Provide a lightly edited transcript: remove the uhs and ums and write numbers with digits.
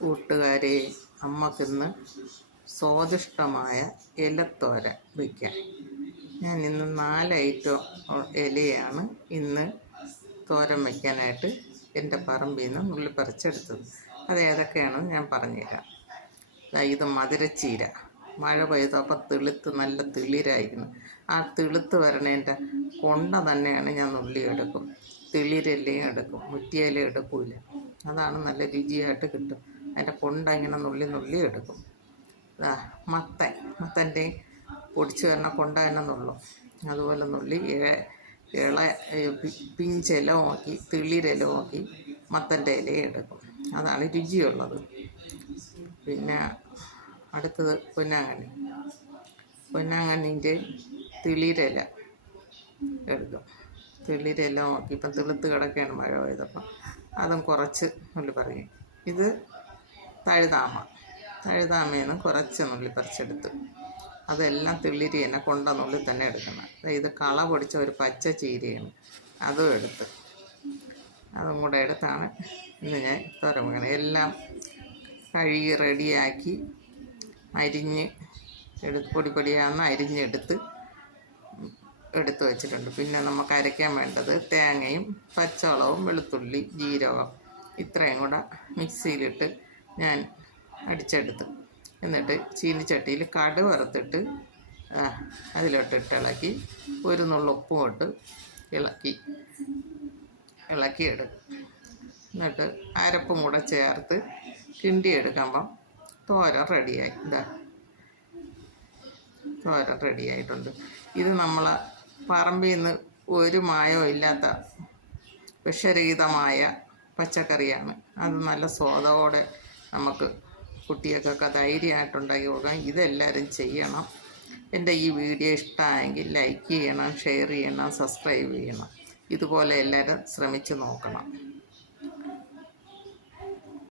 കൂട്ടുകാരെ, അമ്മക്കിന്ന് സ്വാദിഷ്ടമായ ഇലത്തോരൻ വയ്ക്കാം. ഞാൻ ഇന്ന് 4 ഐറ്റം ഇലയാണ് ഇന്ന് തോരൻ വയ്ക്കാനായിട്ട് എൻ്റെ പറമ്പിൽ നിന്ന് നുള്ളിപ്പറിച്ചെടുത്തത്. അത് ഏതൊക്കെയാണെന്ന് ഞാൻ പറഞ്ഞുതരാം. ഇത് മധുരച്ചീര, മഴ പെയ്തപ്പോൾ തെളുത്ത് നല്ല തെളിരായിരുന്നു. ആ തെളുത്ത് വരണേൻ്റെ കൊണ്ട തന്നെയാണ് ഞാൻ നുള്ളിയെടുക്കും. തെളിരെല്ലാം എടുക്കും, മുറ്റിയില എടുക്കില്ല. അതാണ് നല്ല രുചിയായിട്ട് കിട്ടും. അതിൻ്റെ കൊണ്ട ഇങ്ങനെ നുള്ളി എടുക്കും. മത്തൻ്റെ പൊടിച്ച് വരണ കൊണ്ട തന്നെ നുള്ളും. അതുപോലെ നുള്ളി ഇള പിഞ്ചില നോക്കി തെളിരില നോക്കി മത്തൻ്റെ ഇലയും എടുക്കും. അതാണ് രുചിയുള്ളത്. പിന്നെ അടുത്തത് പൊന്നാങ്കണ്ണീൻ്റെ തെളിരില എടുക്കും. തെളിരില നോക്കി ഇപ്പം തെളുത്ത് കിടക്കുകയാണ് മഴ പെയ്തപ്പം അതും കുറച്ച് നുള്ളി പറയും. ഇത് തഴുതാമയിൽ നിന്ന് കുറച്ച് നുള്ളി പറിച്ചെടുത്ത് അതെല്ലാം തെളിരി തന്നെ കൊണ്ട നുള്ളി തന്നെ എടുക്കണം. ഇത് കള പൊടിച്ച ഒരു പച്ച ചീരയാണ്, അതും എടുത്ത് അതും കൂടെ എടുത്താണ് ഇന്ന് ഞാൻ തോരൻ വെക്കണം. എല്ലാം കഴുകി റെഡിയാക്കി അരിഞ്ഞ് പൊടിയാന്ന് അരിഞ്ഞെടുത്ത് വെച്ചിട്ടുണ്ട്. പിന്നെ നമുക്ക് അരയ്ക്കാൻ വേണ്ടത് തേങ്ങയും പച്ചമുളകും വെളുത്തുള്ളി ജീരകം ഇത്രയും കൂടെ മിക്സിയിലിട്ട് ഞാൻ അടിച്ചെടുത്ത്, എന്നിട്ട് ചീനിച്ചട്ടിയിൽ കടുക് വറുത്തിട്ട് അതിലോട്ടിട്ട് ഇളക്കി ഒരു നുള്ളുപ്പും ഇട്ട് ഇളക്കി എടുക്കും. എന്നിട്ട് അരപ്പും കൂടെ ചേർത്ത് കിണ്ടിയെടുക്കുമ്പം തോരൻ റെഡിയായി. തോരൻ റെഡിയായിട്ടുണ്ട്. ഇത് നമ്മളെ പറമ്പിൽ നിന്ന് ഒരു മായവും ഇല്ലാത്ത വിഷരഹിതമായ പച്ചക്കറിയാണ്. അത് നല്ല സ്വാദോടെ നമുക്ക് കുട്ടികൾക്കൊക്കെ ധൈര്യമായിട്ടുണ്ടാക്കി കൊടുക്കാം. ഇതെല്ലാവരും ചെയ്യണം. എൻ്റെ ഈ വീഡിയോ ഇഷ്ടമായെങ്കിൽ ലൈക്ക് ചെയ്യണം, ഷെയർ ചെയ്യണം, സബ്സ്ക്രൈബ് ചെയ്യണം. ഇതുപോലെ എല്ലാവരും ശ്രമിച്ച് നോക്കണം.